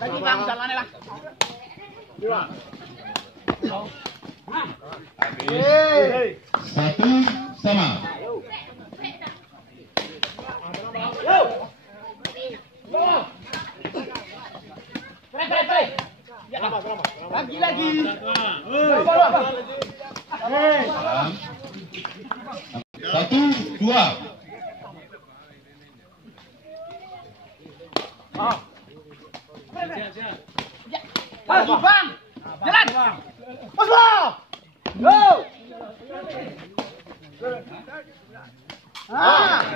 Lagi bang, jalannya lah. Satu sama. Lagi. Satu, dua. Lagi bang, jalan. Pas bang. Go.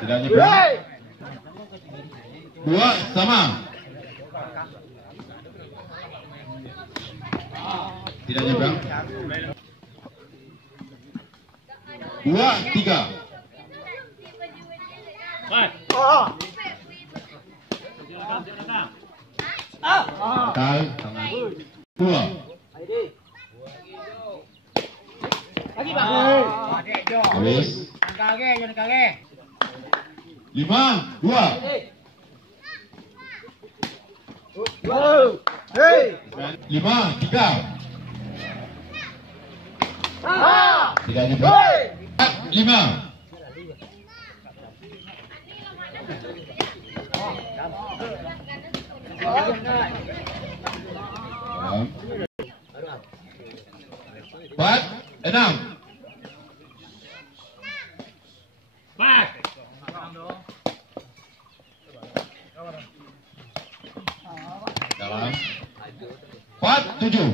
Tidak nyebrang. Dua sama. Tidak nyebrang. Dua, tiga. Tal, tangan. Dua. Lagi bang. Habis. Lima, dua. Lima, tiga. Tidak nyebrang. Lima. Empat, enam. Dalam. Empat, tujuh.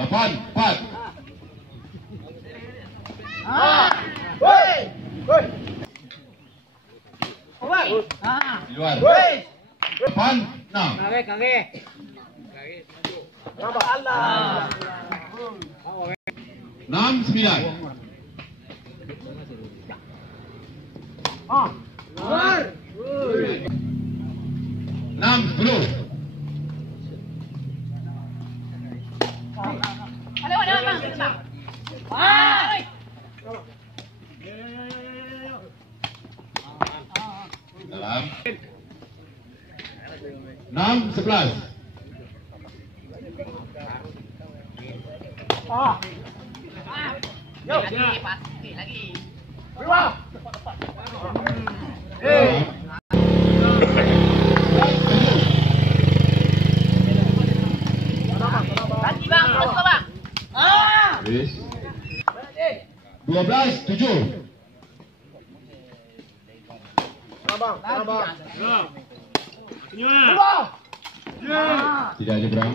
Delapan, empat. Di luar. Depan, enam. Enam, sembilan. Enam, sepuluh. Dalam. Enam, sebelas. Lagi. Lagi bang, terus ke bang. Habis. 12, 7. Tidak nyebrang.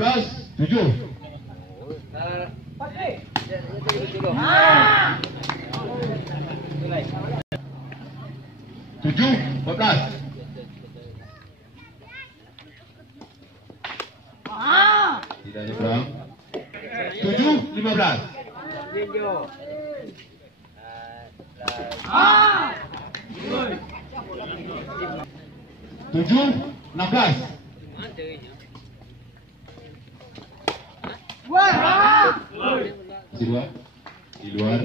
12, 7. 7, 14. Tidak nyebrang. 7, 15. 7, 16. Masih dua. Di luar.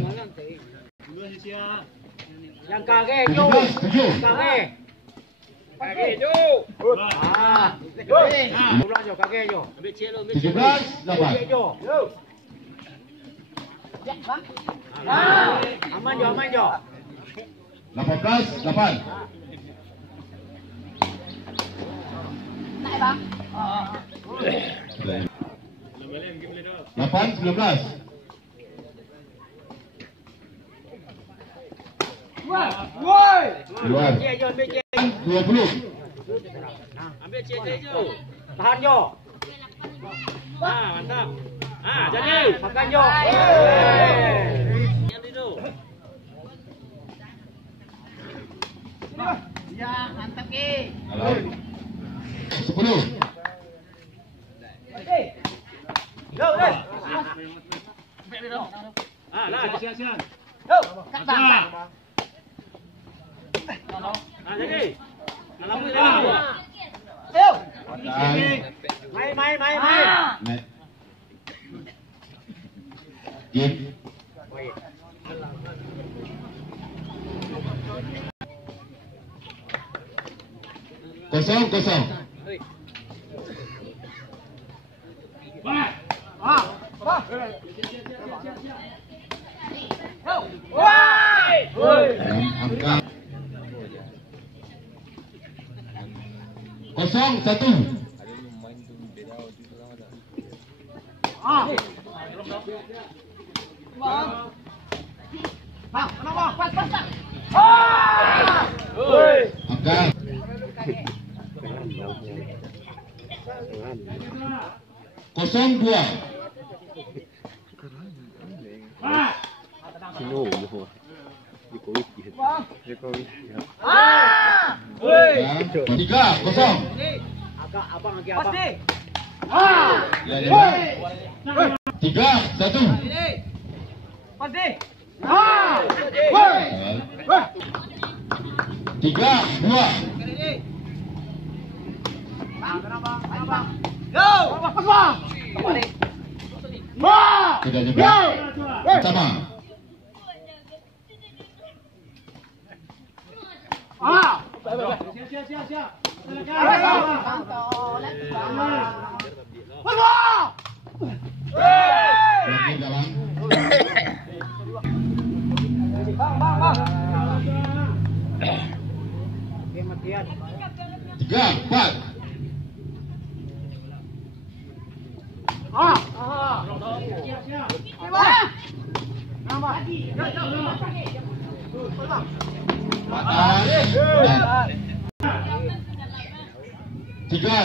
Yang kage, Jo. 17, 7. Kage, Jo. Pulang Jo, kage Jo. 17, 8. Jo. Aman Jo, aman Jo. 18, 8. Naik bang. 8, 19. Woi. Luar. 20. Ambil C Jo. Tahan Jo. Mantap. Jadi makan Jo. Ya, mantap Ki. 10. Go, go. Lah, siap-siap. Go. Nah, jadi. Malam ni Main. Net. Game. Kosong. Angka 0-1. Angka 0-2. Tiga, 0. Abang lagi abang. 3-1. Tiga, 2. Tidak nyebrang. Sama. Lagi dalam. Tiga, 4. Tiga,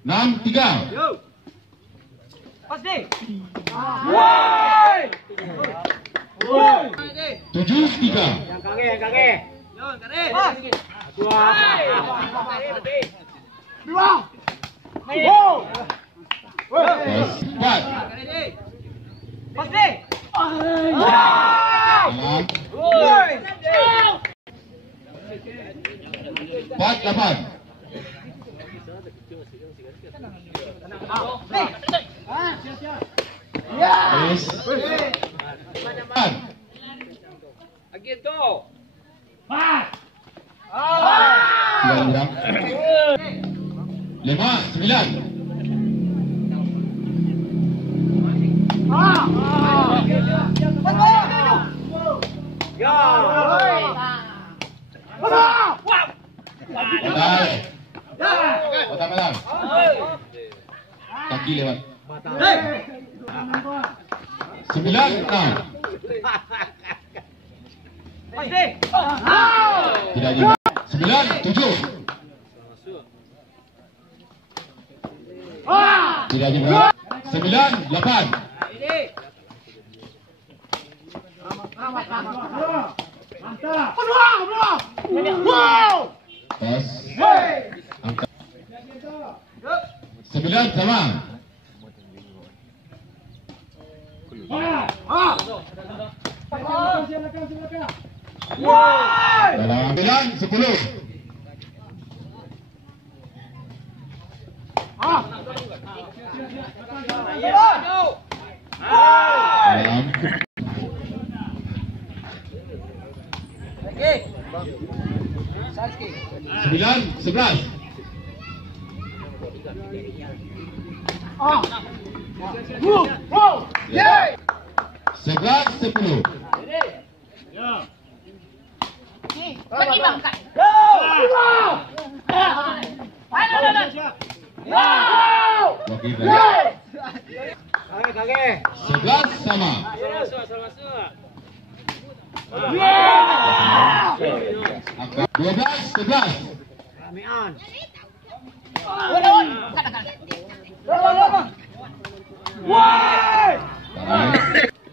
6-3. 7-3. Yang kage. Dua. Empat. 4-8. Yes. 5-9. Patah. Kaki lewat. 9-6. Tidak juga. 9-7. Tidak juga. 9-8. Tos. Angka 9 sama. Dalam 9-10. Dalam 9-11. 11-10. Kage. 11 sama. Angka 12-11. Ramian.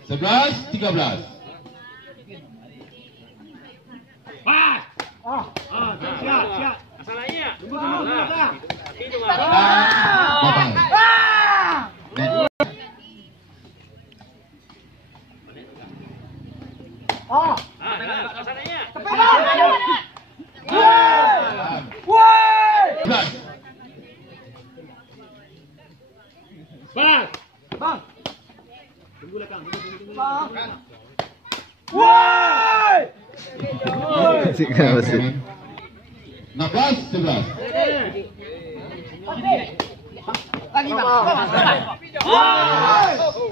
11-13. Siap. Masalahnya. Salah. Itu mah. Total. Net. Masalahnya. 11. Bang. Kenapa sih? 16, 11.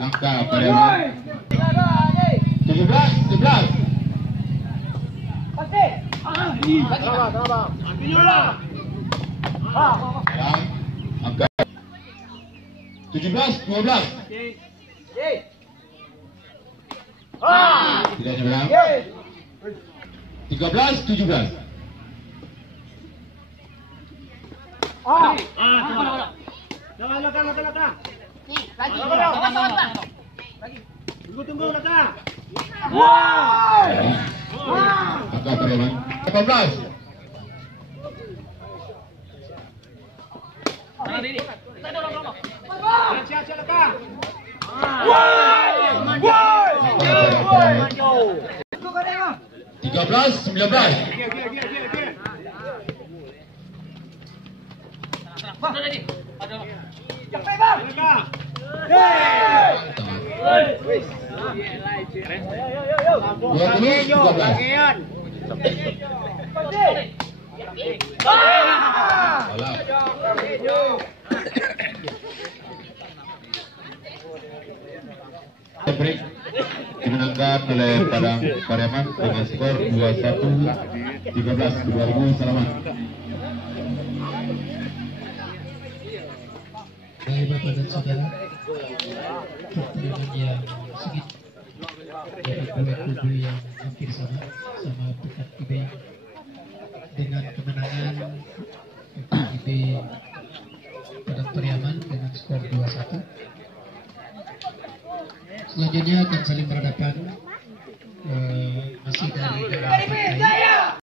Angka Pariaman. 17, 11. Angka 17, 12. Tidak nyebrang. 13, 17. Tunggu belakang. Angka Pariaman. 18. Siap belakang. 13, 19. Dua puluh, 13. Break dimenangkan oleh Padang Pariaman dengan skor 21-13. 2000 selamat. Baik Bapak dan Saudara, pertandingan yang sengit dari dua kubu yang hampir sama Pekan IB dengan kemenangan Pekan IB Padang Pariaman dengan skor 2-1. Selanjutnya akan saling berhadapan masih dari